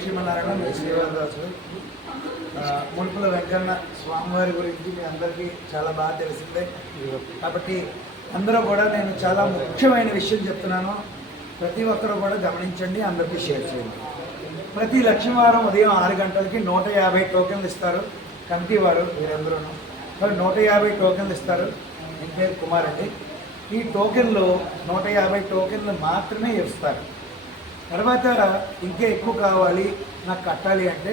శ్రీమన్నారాయణ మీ శ్రీవాదాసు మునుపుల వెంకన్న స్వామివారి గురించి మీ అందరికీ చాలా బాగా తెలిసిందే. కాబట్టి అందరూ కూడా నేను చాలా ముఖ్యమైన విషయం చెప్తున్నాను. ప్రతి ఒక్కరూ కూడా గమనించండి అందరికీ షేర్ చేయండి. ప్రతి లక్ష్మీవారం ఉదయం ఆరు గంటలకి నూట యాభై టోకెన్లు ఇస్తారు. కమిటీ వారు వీరందరూ మరి నూట యాభై టోకెన్లు ఇస్తారు. మీ పేరు కుమార్ అండి ఈ టోకెన్లు నూట యాభై టోకెన్లు మాత్రమే ఇస్తారు. తర్వాత ఇంకా ఎక్కువ కావాలి నాకు కట్టాలి అంటే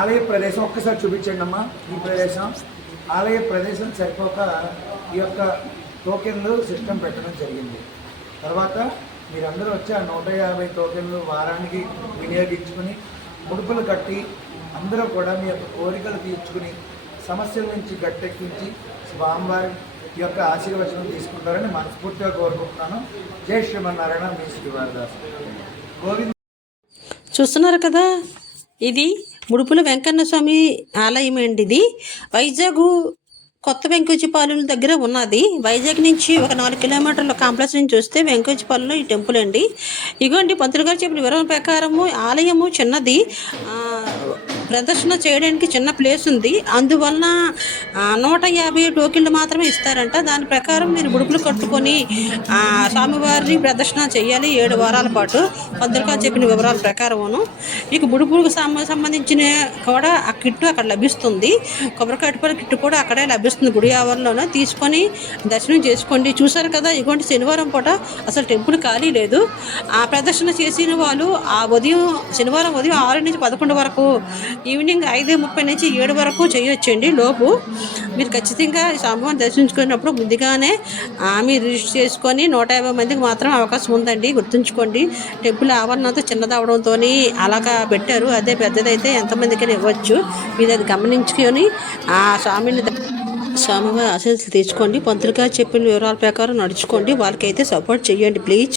ఆలయ ప్రదేశం ఒక్కసారి చూపించండి అమ్మా ఈ ప్రదేశం. ఆలయ ప్రదేశం సరిపోక ఈ యొక్క టోకెన్లు సిస్టమ్ పెట్టడం జరిగింది. తర్వాత మీరందరూ వచ్చి ఆ నూట యాభై టోకెన్లు వారానికి వినియోగించుకుని ముడుపులు కట్టి అందరూ కూడా మీ యొక్క కోరికలు తీర్చుకుని సమస్యల నుంచి గట్టెక్కించి స్వామివారి యొక్క ఆశీర్వచనం తీసుకుంటారని మనస్ఫూర్తిగా కోరుకుంటున్నాను. జై శ్రీమన్నారాయణ మీ శ్రీవారిదాస్. చూస్తున్నారు కదా? ఇది ముడుపుల వెంకన్న స్వామి ఆలయం అండి ఇది వైజాగ్ కొత్త వెంకోజీపాలెం దగ్గర ఉన్నది. వైజాగ్ నుంచి ఒక నాలుగు కిలోమీటర్ల కాంప్లెక్స్ నుంచి చూస్తే వెంకోజీపాలెంలో ఈ టెంపుల్ అండి. ఇగోండి పంతులు గారు చెప్పిన వివరణ ప్రకారము ఆలయము చిన్నది. ఆ, ప్రదర్శన చేయడానికి చిన్న ప్లేస్ ఉంది. అందువలన నూట యాభై టోకెన్లు మాత్రమే ఇస్తారంట. దాని ప్రకారం మీరు ముడుపులు కట్టుకొని స్వామివారిని ప్రదర్శన చేయాలి ఏడు వారాల పాటు. పంతులుగా చెప్పిన వివరాల ప్రకారమును. మీకు బుడుపులకు సంబంధించిన కూడా ఆ కిట్టు అక్కడ లభిస్తుంది. కొబ్బరికాయ అటుపడి కిట్టు కూడా అక్కడే లభిస్తుంది గుడి ఆవరణలోనే. తీసుకొని దర్శనం చేసుకోండి. చూసారు కదా ఇటువంటి శనివారం పూట అసలు టెంపుల్ ఖాళీ లేదు. ఆ ప్రదర్శన చేసిన వాళ్ళు ఆ ఉదయం శనివారం ఉదయం ఆరు నుంచి పదకొండు వరకు ఈవినింగ్ ఐదు ముప్పై నుంచి ఏడు వరకు చేయొచ్చండి లోపు. మీరు ఖచ్చితంగా స్వామివారిని దర్శించుకున్నప్పుడు ముందుగానే ఆమె రిజిస్టర్ చేసుకొని నూట యాభై మందికి మాత్రం అవకాశం ఉందండి గుర్తుంచుకోండి. టెంపుల్ ఆవరణతో చిన్నదవడంతో అలాగా పెట్టారు. అదే పెద్దదైతే ఎంతమందికైనా ఇవ్వచ్చు. మీరు అది గమనించుకొని ఆ స్వామిని స్వామివారి ఆశీస్సులు తీసుకోండి పంతులుగా చెప్పిన వివరాల ప్రకారం నడుచుకోండి. వాళ్ళకైతే సపోర్ట్ చేయండి ప్లీజ్.